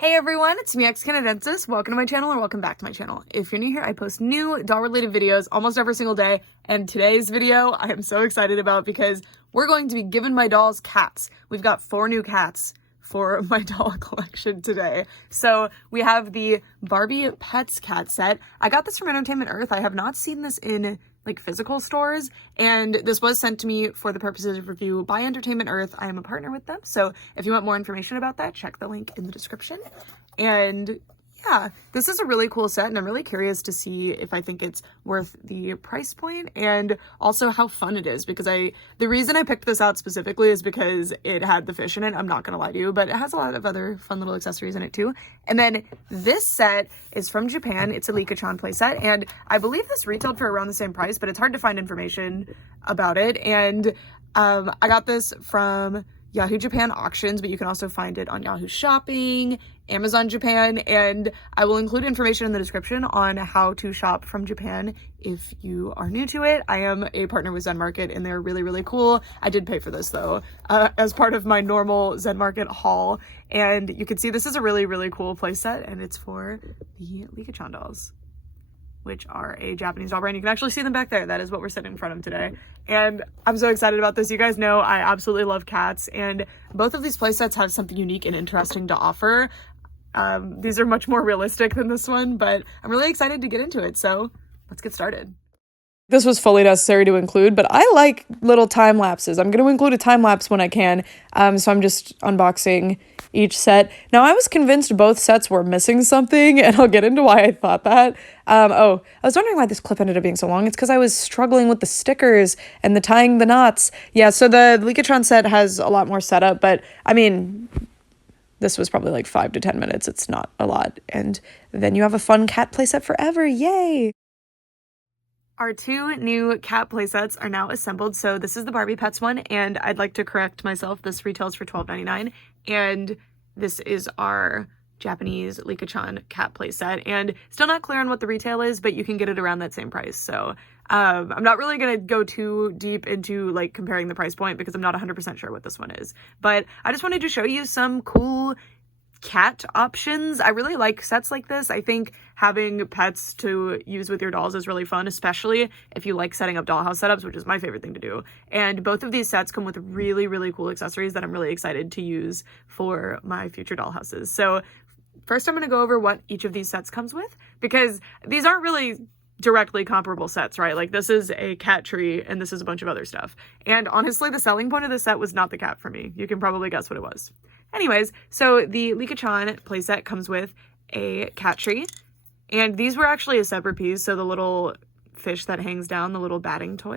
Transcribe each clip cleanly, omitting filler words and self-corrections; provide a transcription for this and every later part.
Hey everyone, it's me, Canadiensis. Welcome to my channel or welcome back to my channel. If you're new here, I post new doll-related videos almost every single day, and today's video I am so excited about because we're going to be giving my dolls cats. We've got 4 new cats for my doll collection today. So we have the Barbie Pets cat set. I got this from Entertainment Earth. I have not seen this in like physical stores, and this was sent to me for the purposes of review by Entertainment Earth. I am a partner with them, so if you want more information about that, check the link in the description. And yeah, this is a really cool set, and I'm really curious to see if I think it's worth the price point and also how fun it is, because the reason I picked this out specifically is because it had the fish in it. I'm not gonna lie to you, but it has a lot of other fun little accessories in it too. And then this set is from Japan. It's a Likka-Chan playset, and I believe this retailed for around the same price, but it's hard to find information about it. And I got this from Yahoo Japan auctions, but you can also find it on Yahoo Shopping, Amazon Japan, and I will include information in the description on how to shop from Japan if you are new to it. I am a partner with Zen Market, and they're really, really cool. I did pay for this though, as part of my normal Zen Market haul, and you can see this is a really, really cool playset, and it's for the Likka-Chan dolls, which are a Japanese doll brand. You can actually see them back there. That is what we're sitting in front of today. And I'm so excited about this. You guys know I absolutely love cats, and both of these playsets have something unique and interesting to offer. These are much more realistic than this one, but I'm really excited to get into it. So let's get started. This was fully necessary to include, but I like little time lapses. I'm going to include a time lapse when I can. So I'm just unboxing each set. Now, I was convinced both sets were missing something, and I'll get into why I thought that. Oh, I was wondering why this clip ended up being so long. It's because I was struggling with the stickers and the tying the knots. Yeah, so the Likatron set has a lot more setup, but I mean, this was probably like 5 to 10 minutes. It's not a lot. And then you have a fun cat playset forever. Yay! Our 2 new cat playsets are now assembled. So this is the Barbie Pets one, and I'd like to correct myself. This retails for $12.99, and this is our Japanese Likka-Chan cat playset. And still not clear on what the retail is, but you can get it around that same price. So I'm not really going to go too deep into like comparing the price point because I'm not 100% sure what this one is. But I just wanted to show you some cool cat options. I really like sets like this. I think having pets to use with your dolls is really fun, especially if you like setting up dollhouse setups, which is my favorite thing to do. And both of these sets come with really, really cool accessories that I'm really excited to use for my future dollhouses. So first I'm going to go over what each of these sets comes with, because these aren't really directly comparable sets, right? Like this is a cat tree and this is a bunch of other stuff. And honestly, the selling point of this set was not the cat for me. You can probably guess what it was. Anyways, so the Likka-Chan playset comes with a cat tree, and these were actually a separate piece. So the little fish that hangs down, the little batting toy.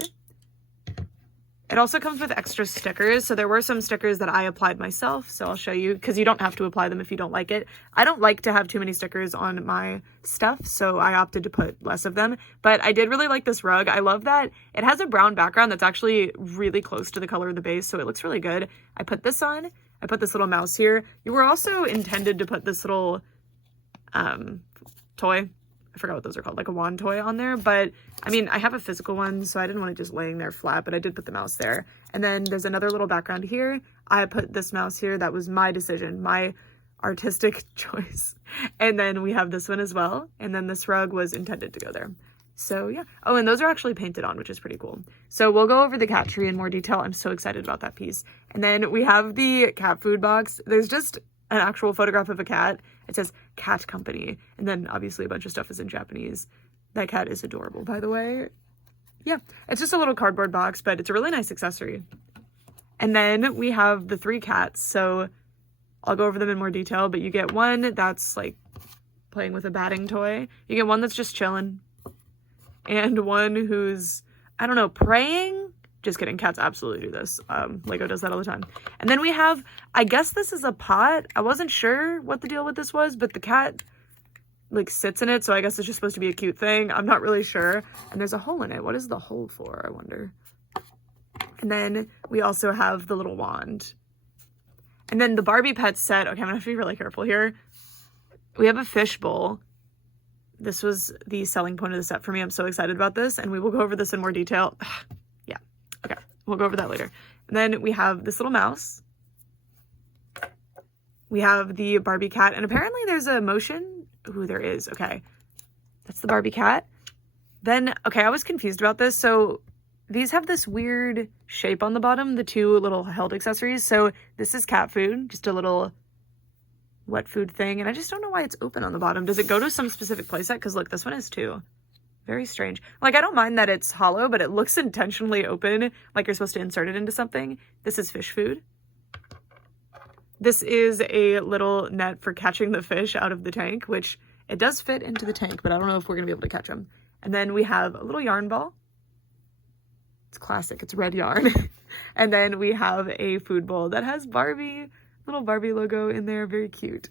It also comes with extra stickers. So there were some stickers that I applied myself. So I'll show you, because you don't have to apply them if you don't like it. I don't like to have too many stickers on my stuff, so I opted to put less of them. But I did really like this rug. I love that it has a brown background that's actually really close to the color of the base, so it looks really good. I put this on. I put this little mouse here. You were also intended to put this little toy. I forgot what those are called, like a wand toy on there. But I mean, I have a physical one, so I didn't want it just laying there flat, but I did put the mouse there. And then there's another little background here. I put this mouse here. That was my decision, my artistic choice. And then we have this one as well. And then this rug was intended to go there. So yeah. Oh, and those are actually painted on, which is pretty cool. So we'll go over the cat tree in more detail. I'm so excited about that piece. And then we have the cat food box. There's just an actual photograph of a cat. It says Cat Company. And then obviously a bunch of stuff is in Japanese. That cat is adorable, by the way. Yeah, it's just a little cardboard box, but it's a really nice accessory. And then we have the 3 cats. So I'll go over them in more detail, but you get one that's like playing with a batting toy. You get one that's just chilling. And one who's, I don't know, praying. Just kidding, cats absolutely do this. Lego does that all the time. And then we have, I guess this is a pot. I wasn't sure what the deal with this was, but the cat like sits in it, so I guess it's just supposed to be a cute thing. I'm not really sure. And there's a hole in it. What is the hole for, I wonder? And then we also have the little wand. And then the Barbie Pets set, okay, I'm gonna have to be really careful here. We have a fishbowl. This was the selling point of the set for me. I'm so excited about this, and we will go over this in more detail. Yeah, okay, we'll go over that later. And then we have this little mouse. We have the Barbie cat, and apparently there's a motion. Ooh, there is. Okay. That's the Barbie cat. Then, okay, I was confused about this. So these have this weird shape on the bottom, the two little held accessories. So this is cat food, just a little wet food thing. And I just don't know why it's open on the bottom. Does it go to some specific playset? Because look, this one is too. Very strange. Like, I don't mind that it's hollow, but it looks intentionally open, like you're supposed to insert it into something. This is fish food. This is a little net for catching the fish out of the tank, which it does fit into the tank, but I don't know if we're going to be able to catch them. And then we have a little yarn ball. It's classic. It's red yarn. And then we have a food bowl that has Barbie, little Barbie logo in there. Very cute.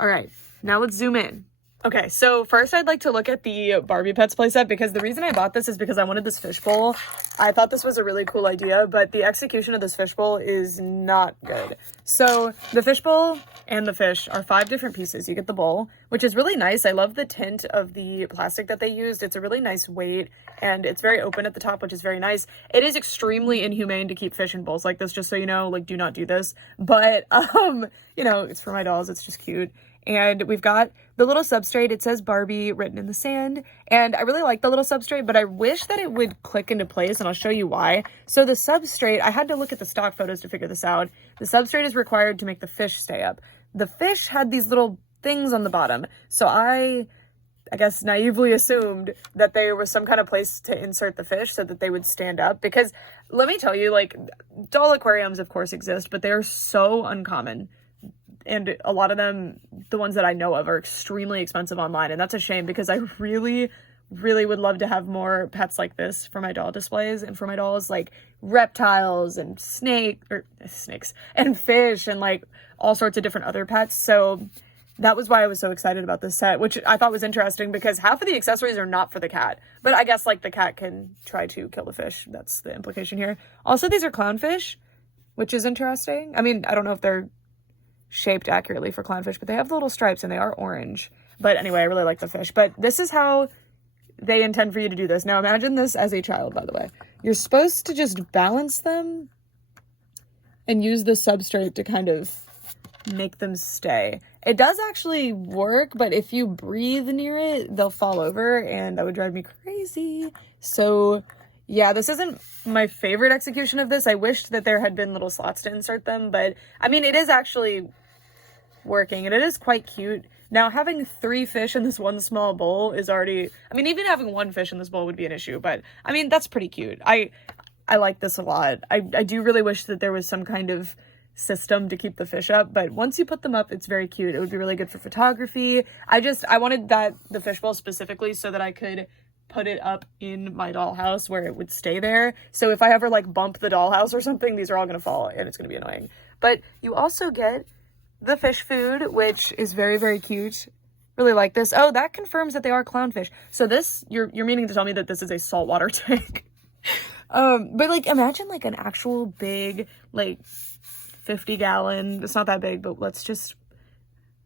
All right, now let's zoom in. Okay, so first I'd like to look at the Barbie Pets playset, because the reason I bought this is because I wanted this fishbowl. I thought this was a really cool idea, but the execution of this fishbowl is not good. So the fishbowl and the fish are 5 different pieces. You get the bowl, which is really nice. I love the tint of the plastic that they used. It's a really nice weight, and it's very open at the top, which is very nice. It is extremely inhumane to keep fish in bowls like this, just so you know, like, do not do this. But, you know, it's for my dolls. It's just cute. And we've got the little substrate. It says Barbie written in the sand. And I really like the little substrate, but I wish that it would click into place, and I'll show you why. So the substrate, I had to look at the stock photos to figure this out. The substrate is required to make the fish stay up. The fish had these little things on the bottom. So I guess naively assumed that there was some kind of place to insert the fish so that they would stand up. Because let me tell you, like, doll aquariums of course exist, but they are so uncommon. And a lot of them, the ones that I know of, are extremely expensive online. And that's a shame, because I really, really would love to have more pets like this for my doll displays and for my dolls, like reptiles and snakes and fish and like all sorts of different other pets. So that was why I was so excited about this set, which I thought was interesting, because half of the accessories are not for the cat. But I guess like the cat can try to kill the fish. That's the implication here. Also, these are clownfish, which is interesting. I mean, I don't know if they're shaped accurately for clownfish, but they have the little stripes and they are orange. But anyway, I really like the fish. But this is how they intend for you to do this. Now imagine this as a child, by the way. You're supposed to just balance them and use the substrate to kind of make them stay. It does actually work, but if you breathe near it, they'll fall over, and that would drive me crazy. So yeah, this isn't my favorite execution of this. I wished that there had been little slots to insert them, but I mean, it is actually working, and it is quite cute. Now, having 3 fish in this one small bowl is already, I mean, even having 1 fish in this bowl would be an issue, but I mean, that's pretty cute. I like this a lot. I do really wish that there was some kind of system to keep the fish up, but once you put them up, it's very cute. It would be really good for photography. I wanted the fishbowl specifically so that I could put it up in my dollhouse where it would stay there. So if I ever like bump the dollhouse or something, these are all going to fall and it's going to be annoying. But you also get the fish food, which is very, very cute. Really like this. Oh, that confirms that they are clownfish. So this, you're meaning to tell me that this is a saltwater tank. But like, imagine like an actual big, like 50-gallon, it's not that big, but let's just,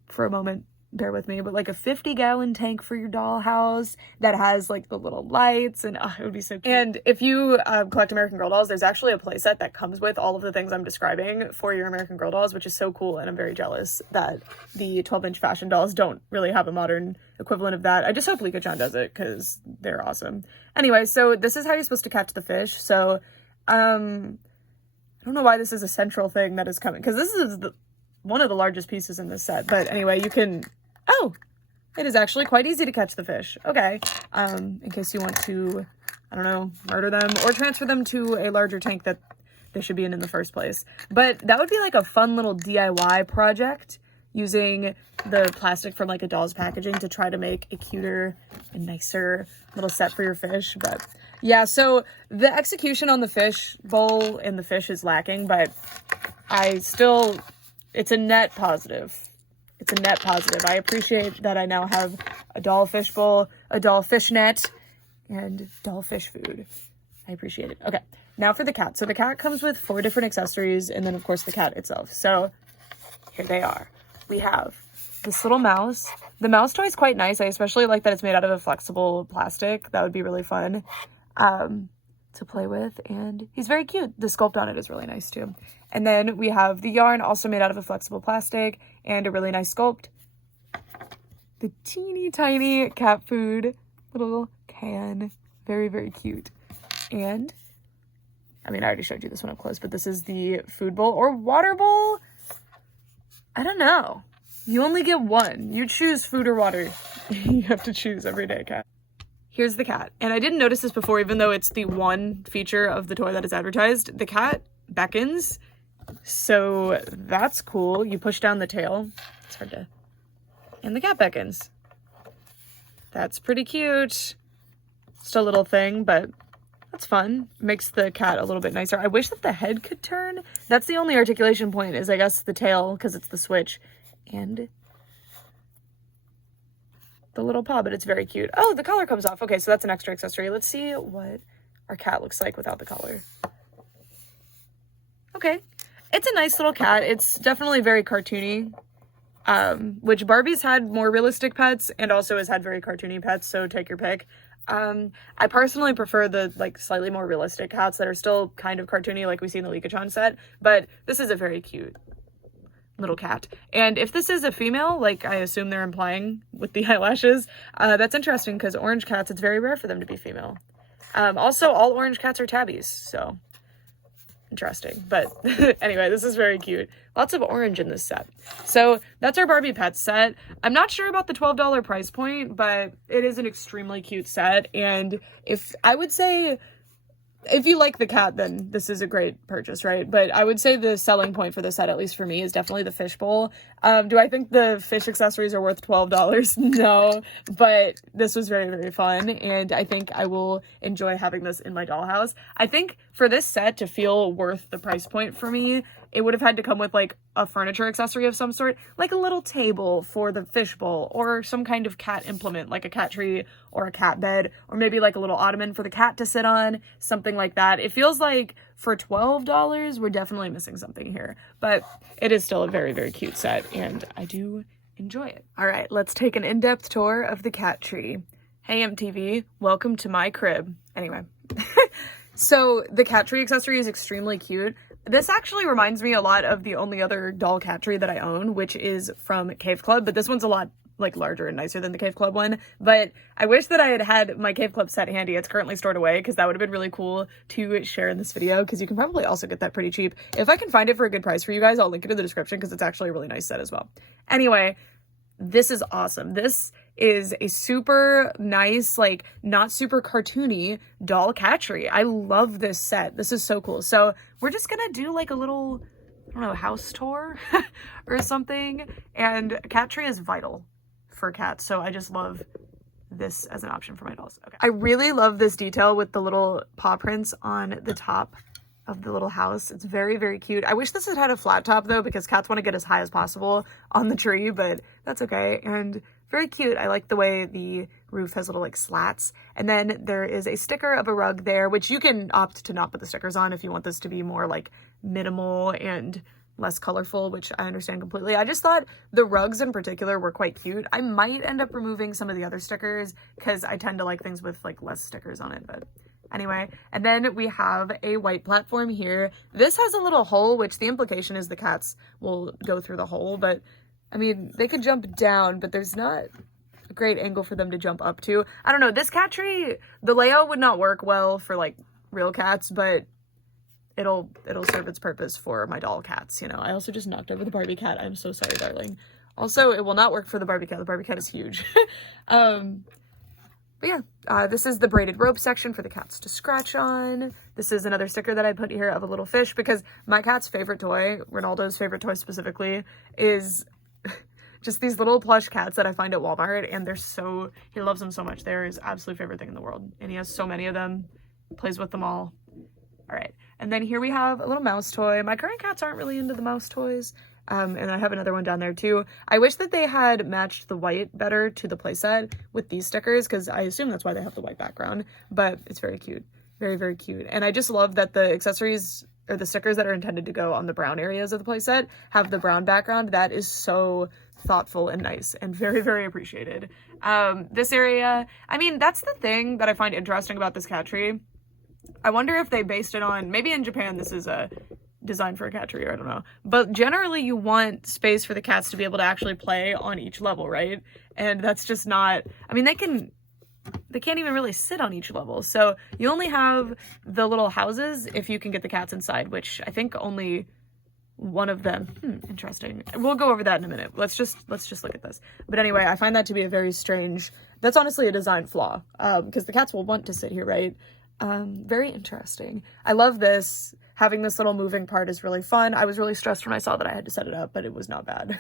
for a moment, bear with me, but like a 50-gallon tank for your dollhouse that has like the little lights, and it would be so cute. And if you collect American Girl dolls, there's actually a playset that comes with all of the things I'm describing for your American Girl dolls, which is so cool, and I'm very jealous that the 12-inch fashion dolls don't really have a modern equivalent of that. I just hope Likka-Chan does it, because they're awesome. Anyway, so this is how you're supposed to catch the fish. So I don't know why this is a central thing that is coming, because this is one of the largest pieces in this set. But anyway, you can, oh, it is actually quite easy to catch the fish. Okay, in case you want to, I don't know, murder them or transfer them to a larger tank that they should be in the first place. But that would be like a fun little DIY project, using the plastic from like a doll's packaging to try to make a cuter and nicer little set for your fish. But yeah, so the execution on the fish bowl and the fish is lacking, but it's a net positive. It's a net positive. I appreciate that I now have a doll fish bowl, a doll fish net, and doll fish food. I appreciate it. Okay, now for the cat. So the cat comes with 4 different accessories, and then of course the cat itself. So here they are. We have this little mouse. The mouse toy is quite nice. I especially like that it's made out of a flexible plastic. That would be really fun. It's to play with, and he's very cute. The sculpt on it is really nice too. And then we have the yarn, also made out of a flexible plastic, and a really nice sculpt. The teeny tiny cat food little can, very, very cute. And I mean, I already showed you this one up close, but this is the food bowl or water bowl. I don't know. You only get one. You choose food or water. You have to choose every day, cat. Here's the cat. And I didn't notice this before, even though it's the one feature of the toy that is advertised. The cat beckons. So that's cool. You push down the tail. It's hard to... And the cat beckons. That's pretty cute. Just a little thing, but that's fun. Makes the cat a little bit nicer. I wish that the head could turn. That's the only articulation point is, I guess, the tail, because it's the switch. And the little paw, but it's very cute. Oh, the collar comes off. Okay, so that's an extra accessory. Let's see what our cat looks like without the collar. Okay. It's a nice little cat. It's definitely very cartoony. Which Barbie's had more realistic pets and also has had very cartoony pets, so take your pick. I personally prefer the like slightly more realistic cats that are still kind of cartoony like we see in the Likka-Chan set, but this is a very cute little cat. And if this is a female, like I assume they're implying with the eyelashes, that's interesting because orange cats, it's very rare for them to be female. Also, all orange cats are tabbies, so interesting. But anyway, this is very cute. Lots of orange in this set. So that's our Barbie Pets set. I'm not sure about the $12 price point, but it is an extremely cute set. And if I would say, if you like the cat, then this is a great purchase, right? But I would say the selling point for the set, at least for me, is definitely the fishbowl. Do I think the fish accessories are worth $12? No, but this was very, very fun, and I think I will enjoy having this in my dollhouse. I think for this set to feel worth the price point for me, it would have had to come with like a furniture accessory of some sort, like a little table for the fishbowl, or some kind of cat implement, like a cat tree or a cat bed, or maybe like a little ottoman for the cat to sit on, something like that. It feels like for $12, we're definitely missing something here, but it is still a very, very cute set, and I do enjoy it. All right, let's take an in-depth tour of the cat tree. Hey, MTV, welcome to my crib. Anyway, so the cat tree accessory is extremely cute. This actually reminds me a lot of the only other doll cat tree that I own, which is from Cave Club, but this one's a lot like larger and nicer than the Cave Club one. But I wish that I had had my Cave Club set handy. It's currently stored away because that would have been really cool to share in this video, because you can probably also get that pretty cheap. If I can find it for a good price for you guys, I'll link it in the description because it's actually a really nice set as well. Anyway, this is awesome. This is a super nice, like not super cartoony doll cat tree. I love this set. This is so cool. So we're just gonna do like a little, I don't know, house tour or something. And cat tree is vital for cats, so I just love this as an option for my dolls. Okay. I really love this detail with the little paw prints on the top of the little house. It's very, very cute. I wish this had had a flat top though, because cats want to get as high as possible on the tree, but that's okay. And very cute. I like the way the roof has little like slats. And then there is a sticker of a rug there, which you can opt to not put the stickers on if you want this to be more like minimal and less colorful, which I understand completely. I just thought the rugs in particular were quite cute. I might end up removing some of the other stickers because I tend to like things with like less stickers on it, but anyway. And then we have a white platform here. This has a little hole, which the implication is the cats will go through the hole, but I mean, they could jump down, but there's not a great angle for them to jump up to. I don't know, this cat tree, the layout would not work well for like real cats, but it'll serve its purpose for my doll cats, you know. I also just knocked over the Barbie cat. I'm so sorry, darling. Also, it will not work for the Barbie cat. The Barbie cat is huge. But yeah, this is the braided rope section for the cats to scratch on. This is another sticker that I put here of a little fish, because my cat's favorite toy, Ronaldo's favorite toy specifically, is just these little plush cats that I find at Walmart, and they're so, he loves them so much. They're his absolute favorite thing in the world, and he has so many of them, plays with them all. All right, and then here we have a little mouse toy. My current cats aren't really into the mouse toys, and I have another one down there too. I wish that they had matched the white better to the playset with these stickers, because I assume that's why they have the white background, but it's very cute. Very, very cute. And I just love that the accessories, or the stickers that are intended to go on the brown areas of the playset, have the brown background. That is so thoughtful and nice and very, very appreciated. This area, I mean, that's the thing that I find interesting about this cat tree, I wonder if they based it on, maybe in Japan this is a design for a cat tree, or I don't know. But generally you want space for the cats to be able to actually play on each level, right? And that's just not, I mean, they can't even really sit on each level. So you only have the little houses if you can get the cats inside, which I think only one of them. Interesting. We'll go over that in a minute. Let's just look at this. But anyway, I find that to be a very strange, that's honestly a design flaw, because the cats will want to sit here, right? Very interesting. I love this. Having this little moving part is really fun. I was really stressed when I saw that I had to set it up, but it was not bad.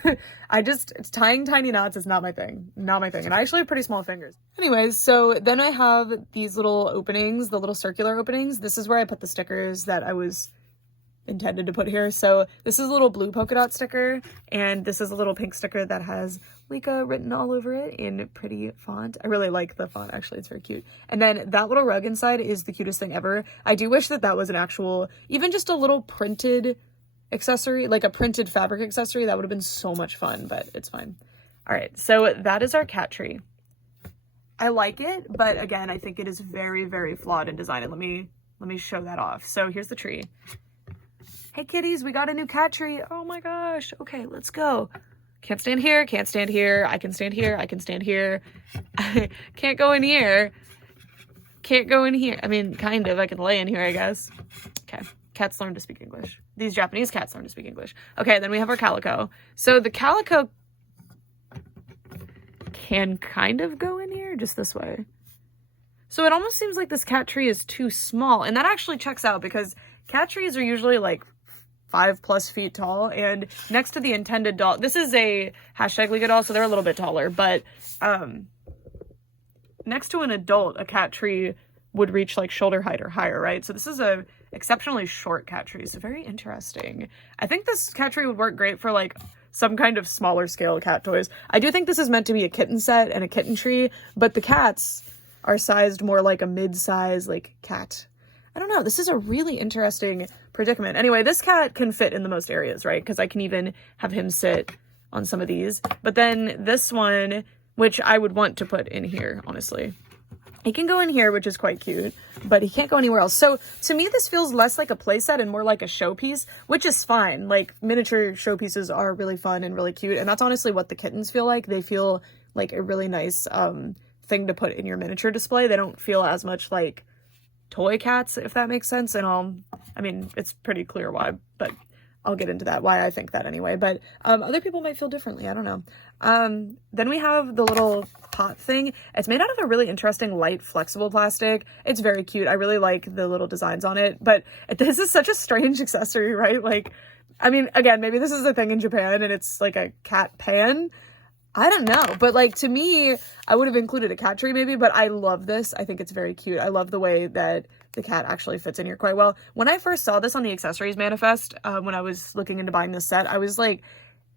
It's tying tiny knots is not my thing. Not my thing. And I actually have pretty small fingers. Anyways, so then I have these little openings, the little circular openings. This is where I put the stickers that I was intended to put here. So this is a little blue polka dot sticker, and this is a little pink sticker that has Likka written all over it in pretty font. I really like the font, actually. It's very cute. And then that little rug inside is the cutest thing ever. I do wish that that was an actual, even just a little printed accessory, like a printed fabric accessory. That would have been so much fun, but it's fine. All right, so that is our cat tree. I like it, but again, I think it is very, very flawed in design. And let me show that off. So here's the tree. Hey kitties, we got a new cat tree. Oh my gosh. Okay, let's go. Can't stand here, can't stand here. I can stand here, I can stand here. Can't go in here. Can't go in here. I mean, kind of. I can lay in here, I guess. Okay, cats learn to speak English. These Japanese cats learn to speak English. Okay, then we have our calico. So the calico can kind of go in here, just this way. So it almost seems like this cat tree is too small, and that actually checks out because cat trees are usually like 5+ feet tall, and next to the intended doll, this is a hashtag Liga doll, so they're a little bit taller, but next to an adult, a cat tree would reach like shoulder height or higher, right? So this is a exceptionally short cat tree, so very interesting. I think this cat tree would work great for like some kind of smaller scale cat toys. I do think this is meant to be a kitten set and a kitten tree, but the cats are sized more like a mid-size like cat. I don't know. This is a really interesting predicament. Anyway, this cat can fit in the most areas, right? Because I can even have him sit on some of these. But then this one, which I would want to put in here, honestly. He can go in here, which is quite cute, but he can't go anywhere else. So to me, this feels less like a playset and more like a showpiece, which is fine. Like miniature showpieces are really fun and really cute. And that's honestly what the kittens feel like. They feel like a really nice thing to put in your miniature display. They don't feel as much like toy cats, if that makes sense. And I mean, it's pretty clear why, but I'll get into that, why I think that anyway. But other people might feel differently. I don't know. Then we have the little pot thing. It's made out of a really interesting light flexible plastic. It's very cute. I really like the little designs on it, but this is such a strange accessory, right? Like, I mean, again, maybe this is a thing in Japan and it's like a cat pan. I don't know, but like to me, I would have included a cat tree maybe, but I love this. I think it's very cute. I love the way that the cat actually fits in here quite well. When I first saw this on the accessories manifest, when I was looking into buying this set, I was like,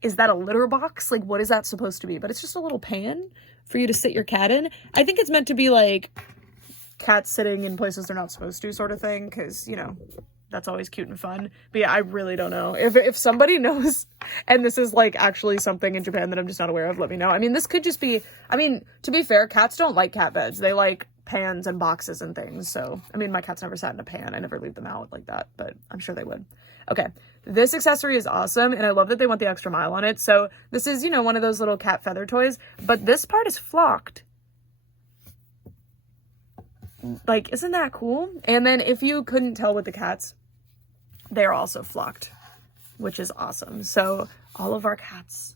is that a litter box? Like, what is that supposed to be? But it's just a little pan for you to sit your cat in. I think it's meant to be like cats sitting in places they're not supposed to sort of thing, because, you know, that's always cute and fun. But yeah, I really don't know. If somebody knows and this is like actually something in Japan that I'm just not aware of, let me know. I mean, this could just be, I mean, to be fair, cats don't like cat beds. They like pans and boxes and things. So, I mean, my cat's never sat in a pan. I never leave them out like that, but I'm sure they would. Okay, this accessory is awesome, and I love that they went the extra mile on it. So this is, you know, one of those little cat feather toys, but this part is flocked. Like, isn't that cool? And then if you couldn't tell with the cats, they're also flocked, which is awesome. So all of our cats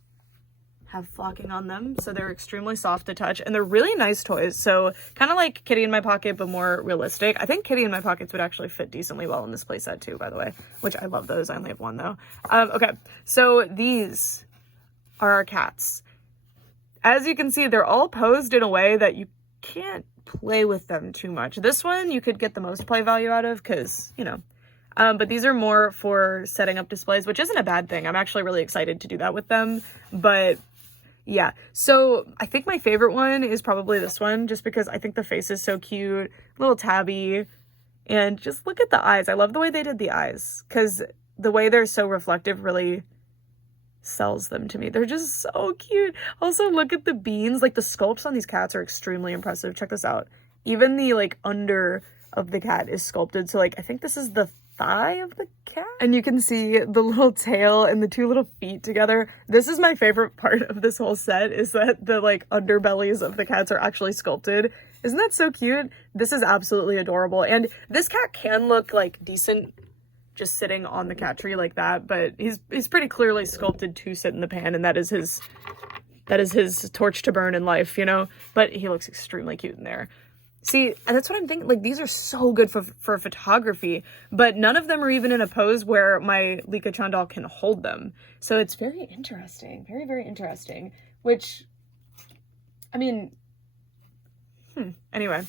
have flocking on them, so they're extremely soft to touch, and they're really nice toys. So kind of like Kitty in My Pocket, but more realistic. I think Kitty in My Pockets would actually fit decently well in this playset too, by the way, which I love those. I only have one though. Okay, so these are our cats. As you can see, they're all posed in a way that you can't play with them too much. This one you could get the most play value out of because, you know, but these are more for setting up displays, which isn't a bad thing. I'm actually really excited to do that with them. But yeah, so I think my favorite one is probably this one, just because I think the face is so cute, little tabby, and just look at the eyes. I love the way they did the eyes, because the way they're so reflective really sells them to me. They're just so cute. Also, look at the beans. Like, the sculpts on these cats are extremely impressive. Check this out. Even the like under of the cat is sculpted. So like, I think this is the thigh of the cat. And you can see the little tail and the two little feet together. This is my favorite part of this whole set, is that the like underbellies of the cats are actually sculpted. Isn't that so cute? This is absolutely adorable. And this cat can look like decent just sitting on the cat tree like that, but he's pretty clearly sculpted to sit in the pan, and that is his torch to burn in life, you know? But he looks extremely cute in there. See, and that's what I'm thinking, like, these are so good for photography, but none of them are even in a pose where my Likka-chan doll can hold them. So it's very interesting, very, very interesting, which, I mean, anyway,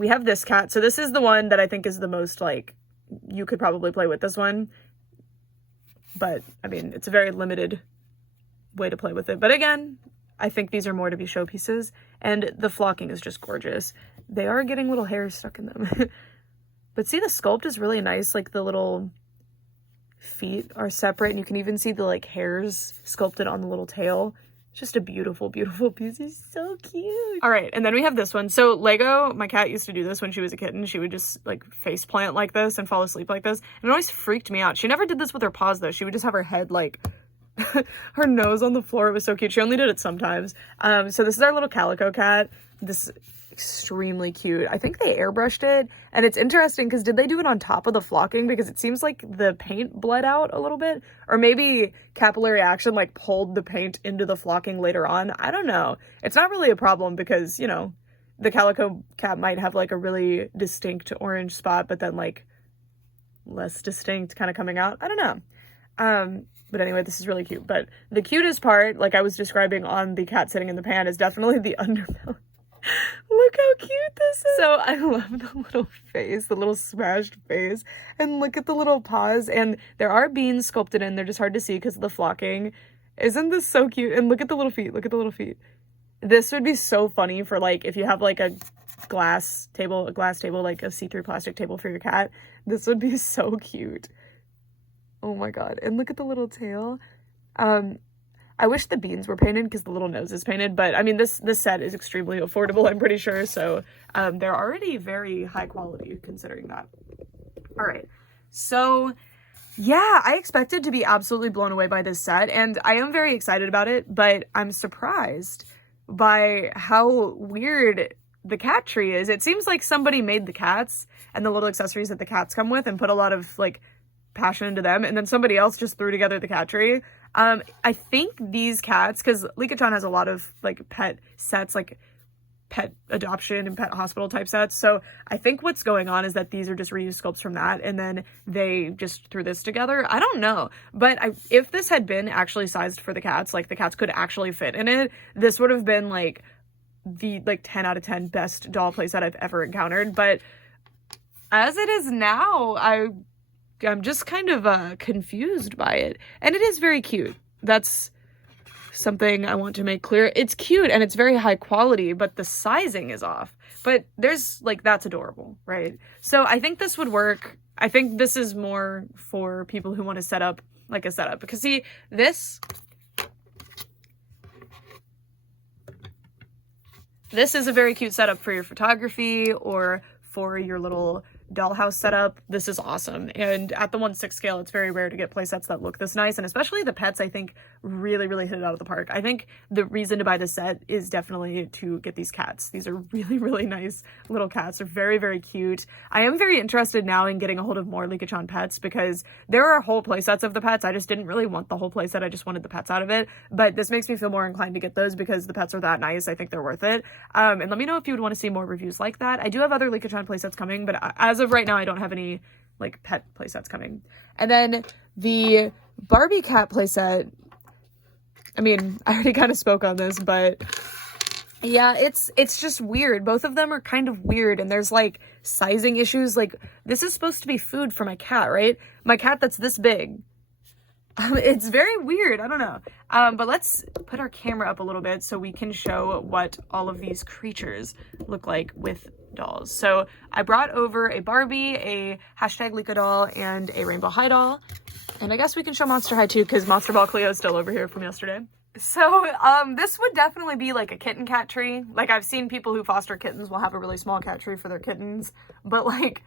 we have this cat. So this is the one that I think is the most, like, you could probably play with this one, but, I mean, it's a very limited way to play with it. But again, I think these are more to be showpieces, and the flocking is just gorgeous. They are getting little hairs stuck in them. But see, the sculpt is really nice. Like, the little feet are separate, and you can even see the, like, hairs sculpted on the little tail. It's just a beautiful, beautiful piece. It's so cute. All right, and then we have this one. So Lego, my cat used to do this when she was a kitten. She would just, like, face plant like this and fall asleep like this. And it always freaked me out. She never did this with her paws, though. She would just have her head, like, her nose on the floor. It was so cute. She only did it sometimes. So this is our little calico cat. This is extremely cute. I think they airbrushed it, and it's interesting because did they do it on top of the flocking? Because it seems like the paint bled out a little bit, or maybe capillary action like pulled the paint into the flocking later on. I don't know. It's not really a problem because, you know, the calico cat might have like a really distinct orange spot, but then like less distinct kind of coming out. I don't know. But anyway, this is really cute. But the cutest part, like I was describing on the cat sitting in the pan, is definitely the underbelly. Look how cute this is. So I love the little face, the little smashed face. And look at the little paws. And there are beans sculpted in. They're just hard to see because of the flocking. Isn't this so cute? And look at the little feet. Look at the little feet. This would be so funny for like, if you have like a glass table, like a see-through plastic table for your cat. This would be so cute. Oh my god. And look at the little tail. I wish the beans were painted because the little nose is painted, but I mean, this set is extremely affordable, I'm pretty sure. So they're already very high quality considering that. All right. So yeah, I expected to be absolutely blown away by this set, and I am very excited about it, but I'm surprised by how weird the cat tree is. It seems like somebody made the cats and the little accessories that the cats come with and put a lot of like passion into them, and then somebody else just threw together the cat tree. I think these cats, because Likka-chan has a lot of like pet sets, like pet adoption and pet hospital type sets, so I think what's going on is that these are just reused sculpts from that, and then they just threw this together. I don't know, but if this had been actually sized for the cats, like the cats could actually fit in it, this would have been like the 10 out of 10 best doll playset I've ever encountered. But as it is now, I'm just kind of confused by it. And it is very cute. That's something I want to make clear. It's cute and it's very high quality, but the sizing is off. But there's like, that's adorable, right? So I think this would work. I think this is more for people who want to set up like a setup. Because see, this is a very cute setup for your photography or for your little dollhouse setup. This is awesome. And at the 1/6 scale, it's very rare to get play sets that look this nice, and especially the pets, I think, really, really hit it out of the park. I think the reason to buy this set is definitely to get these cats. These are really, really nice little cats. They're very, very cute. I am very interested now in getting a hold of more Likka-chan pets because there are whole play sets of the pets. I just didn't really want the whole play set. I just wanted the pets out of it. But this makes me feel more inclined to get those because the pets are that nice. I think they're worth it. And let me know if you would want to see more reviews like that. I do have other Likka-chan play sets coming, but as of right now, I don't have any like pet play sets coming. And then the Barbie cat playset, I mean, I already kind of spoke on this, but yeah, it's just weird. Both of them are kind of weird, and there's like sizing issues. Like, this is supposed to be food for my cat, right? My cat that's this big. It's very weird. I don't know. But let's put our camera up a little bit so we can show what all of these creatures look like with dolls. So I brought over a Barbie, a #Licka doll, and a Rainbow High doll. And I guess we can show Monster High too, because Monster Ball Cleo is still over here from yesterday. So, this would definitely be like a kitten cat tree. Like, I've seen people who foster kittens will have a really small cat tree for their kittens, but like,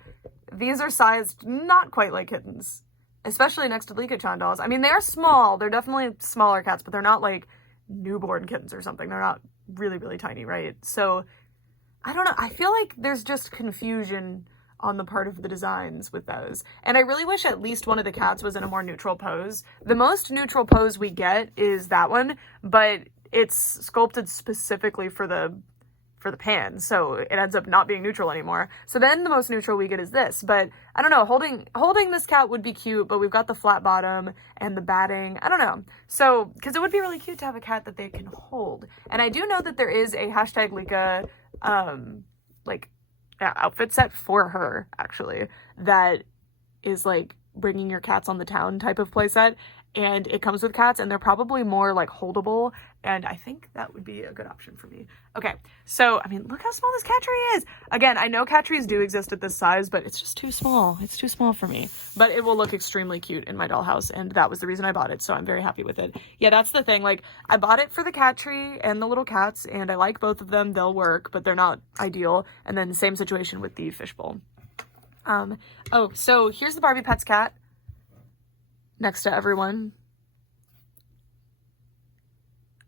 these are sized not quite like kittens, especially next to Likka-Chan dolls. I mean, they are small. They're definitely smaller cats, but they're not like newborn kittens or something. They're not really, really tiny, right? So, I don't know. I feel like there's just confusion on the part of the designs with those. And I really wish at least one of the cats was in a more neutral pose. The most neutral pose we get is that one, but it's sculpted specifically for the pan, so it ends up not being neutral anymore. So then the most neutral we get is this, but I don't know, holding this cat would be cute, but we've got the flat bottom and the batting. I don't know. So, because it would be really cute to have a cat that they can hold. And I do know that there is a hashtag Likka, like, outfit set for her, actually, that is like bringing your cats on the town type of playset, and it comes with cats, and they're probably more like holdable, and I think that would be a good option for me. Okay, so I mean, look how small this cat tree is. Again, I know cat trees do exist at this size, but it's just too small. It's too small for me, but it will look extremely cute in my dollhouse, and that was the reason I bought it, so I'm very happy with it. Yeah, that's the thing, like, I bought it for the cat tree and the little cats, and I like both of them. They'll work, but they're not ideal. And then same situation with the fishbowl. Oh, so here's the Barbie Pets cat next to everyone.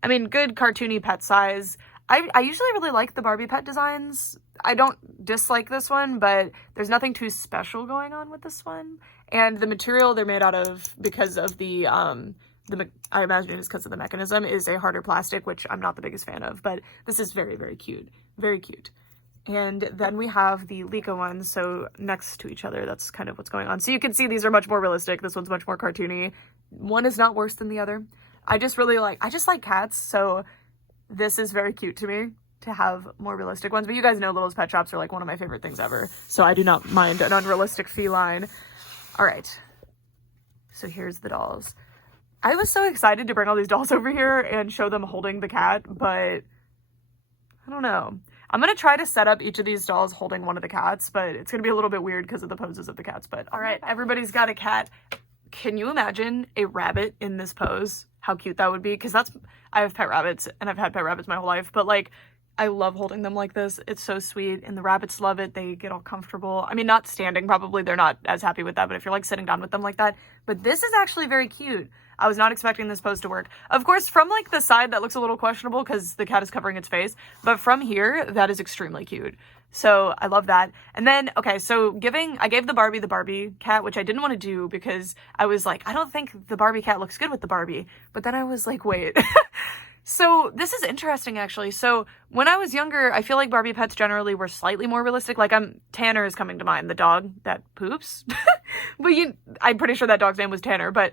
I mean, good cartoony pet size. I usually really like the Barbie pet designs. I don't dislike this one, but there's nothing too special going on with this one. And the material they're made out of, because of I imagine it's because of the mechanism, is a harder plastic, which I'm not the biggest fan of, but this is very, very cute. Very cute. And then we have the Likka ones, so next to each other. That's kind of what's going on. So you can see these are much more realistic. This one's much more cartoony. One is not worse than the other. I just like cats, so this is very cute to me to have more realistic ones. But you guys know Littlest Pet Shops are like one of my favorite things ever, so I do not mind an unrealistic feline. All right, so here's the dolls. I was so excited to bring all these dolls over here and show them holding the cat, but I don't know. I'm going to try to set up each of these dolls holding one of the cats, but it's going to be a little bit weird because of the poses of the cats. But all right, everybody's got a cat. Can you imagine a rabbit in this pose? How cute that would be? Because I have pet rabbits, and I've had pet rabbits my whole life, but like, I love holding them like this. It's so sweet, and the rabbits love it. They get all comfortable. I mean, not standing, probably. They're not as happy with that, but if you're like sitting down with them like that. But this is actually very cute. I was not expecting this pose to work. Of course, from like the side, that looks a little questionable because the cat is covering its face, but from here, that is extremely cute. So I love that. And then, okay, so I gave the Barbie cat, which I didn't want to do because I was like, I don't think the Barbie cat looks good with the Barbie. But then I was like, wait. So this is interesting, actually. So when I was younger, I feel like Barbie pets generally were slightly more realistic. Like, Tanner is coming to mind, the dog that poops. But I'm pretty sure that dog's name was Tanner, but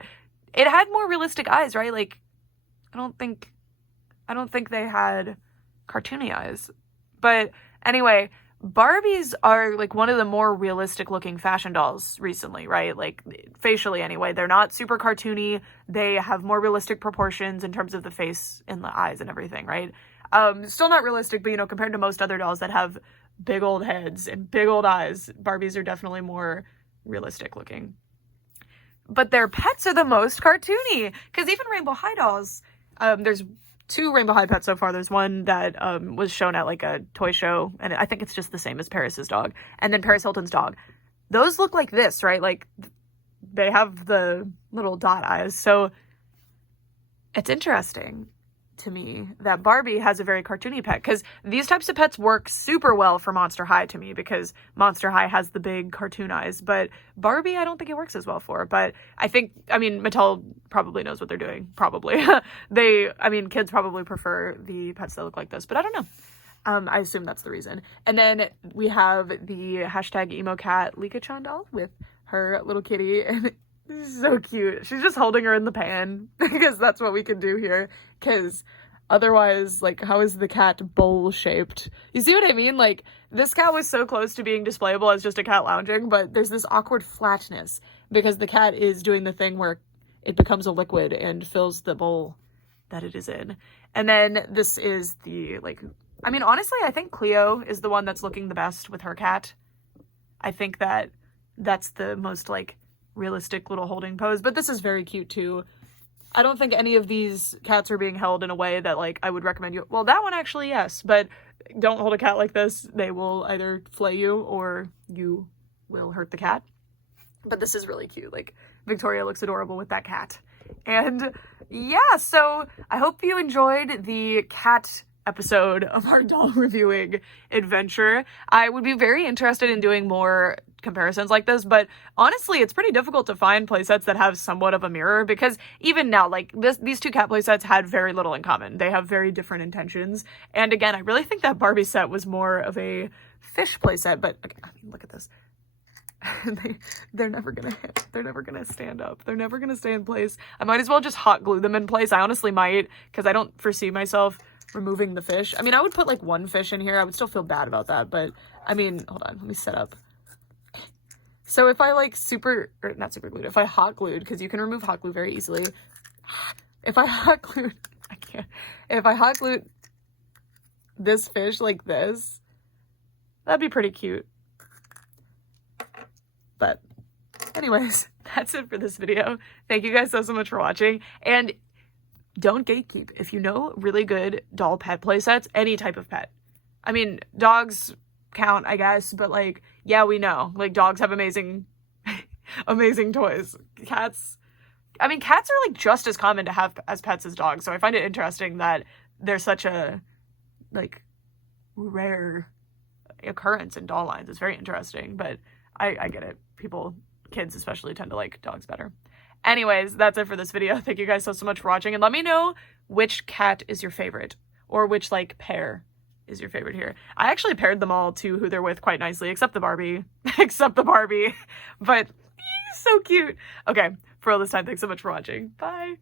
it had more realistic eyes, right? Like, I don't think they had cartoony eyes. But anyway, Barbies are like one of the more realistic looking fashion dolls recently, right? Like, facially anyway. They're not super cartoony. They have more realistic proportions in terms of the face and the eyes and everything, right? Still not realistic, but, you know, compared to most other dolls that have big old heads and big old eyes, Barbies are definitely more realistic looking. But their pets are the most cartoony, because even Rainbow High dolls, there's 2 Rainbow High pets so far. There's one that was shown at like a toy show, and I think it's just the same as Paris's dog, and then Paris Hilton's dog. Those look like this, right? Like, they have the little dot eyes. So it's interesting to me that Barbie has a very cartoony pet, because these types of pets work super well for Monster High to me, because Monster High has the big cartoon eyes, but Barbie I don't think it works as well for. But I mean, Mattel probably knows what they're doing, probably. Kids probably prefer the pets that look like this, but I don't know. I assume that's the reason. And then we have the hashtag emo cat Likka-Chan doll with her little kitty, and this is so cute. She's just holding her in the pan because that's what we can do here. Because otherwise, like, how is the cat bowl shaped? You see what I mean? Like, this cat was so close to being displayable as just a cat lounging, but there's this awkward flatness because the cat is doing the thing where it becomes a liquid and fills the bowl that it is in. And then this is the, like, I mean, honestly, I think Cleo is the one that's looking the best with her cat. I think that's the most, like, realistic little holding pose, but this is very cute too. I don't think any of these cats are being held in a way that, like, I would recommend you. Well, that one actually, yes, but don't hold a cat like this. They will either flay you or you will hurt the cat. But this is really cute. Like, Victoria looks adorable with that cat. And yeah, so I hope you enjoyed the cat episode of our doll reviewing adventure. I would be very interested in doing more comparisons like this, but honestly, it's pretty difficult to find playsets that have somewhat of a mirror, because even now, like, these two cat playsets had very little in common. They have very different intentions. And again, I really think that Barbie set was more of a fish playset, but okay, I mean, look at this. They're never gonna stand up. They're never gonna stay in place. I might as well just hot glue them in place. I honestly might, because I don't foresee myself removing the fish. I mean, I would put like one fish in here. I would still feel bad about that, but I mean, hold on, let me set up. So if I like not super glued, if I hot glued, because you can remove hot glue very easily. If I hot glued, I can't. If I hot glued this fish like this, that'd be pretty cute. But anyways, that's it for this video. Thank you guys so much for watching. And don't gatekeep. If you know really good doll pet playsets, any type of pet. I mean, dogs count, I guess, but like, yeah, we know. Like, dogs have amazing, amazing toys. Cats, I mean, cats are like just as common to have as pets as dogs. So I find it interesting that there's such a like rare occurrence in doll lines. It's very interesting, but I get it. People, kids especially, tend to like dogs better. Anyways, that's it for this video. Thank you guys so much for watching, and let me know which cat is your favorite, or which like pair is your favorite here. I actually paired them all to who they're with quite nicely, except the Barbie. Except the Barbie. But so cute. Okay, for all this time, thanks so much for watching. Bye.